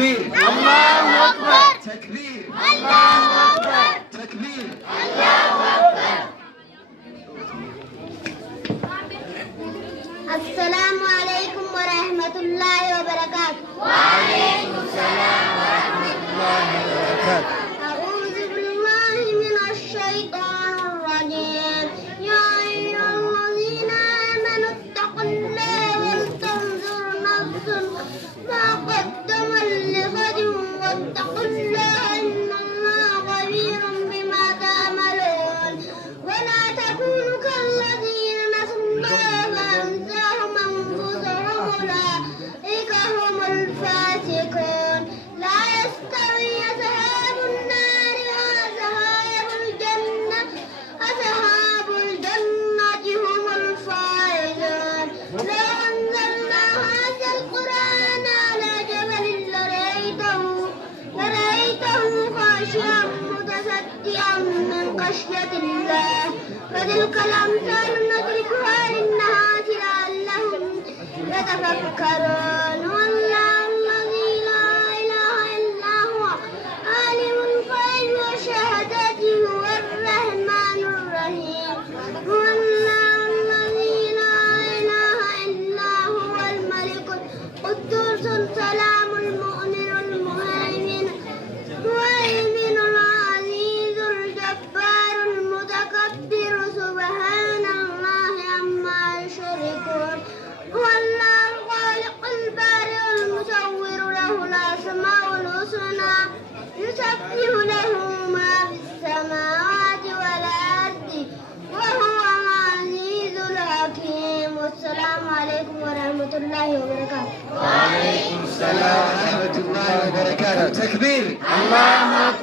تكبير الله أكبر تكبير الله أكبر تكبير الله أكبر. السلام عليكم ورحمة الله وبركاته. وعليكم السلام ورحمة الله وبركاته. أعوذ بالله من الشيطان الرجيم. يا أيها الذين آمنوا اتقوا الله ولتنظر نفس ما قدمت لغد واتقوا الله إن الله خبير بما تعملون. ولا تكونوا كالذين نسوا الله فأنساهم أنفسهم أولئك هم الفاسقون. لا يستوي أصحاب النار وأصحاب الجنة. أصحاب الجنة هم الفائزون. لو أنزلنا هذا القرآن على جبل لرأيته خاشعا متصدعا من خشية الله. فتلك الأمثال نضربها للناس لعلهم يتفكرون. والله الذي لا إله إلا هو عالم الغيب والشهادة هو الرحمن الرحيم. والله الذي لا إله إلا هو الملك القدوس السلام المؤمن المهيمن العزيز الجبار المتكبر سبحان الله عما يشركون. هو الله الخالق البارئ المصور له الأسماء الحسنى يسبح له ما في السماوات والأرض وهو العزيز الحكيم. والسلام عليكم ورحمة الله وبركاته. وعليكم السلام ورحمة الله وبركاته. تكبير الله أكبر.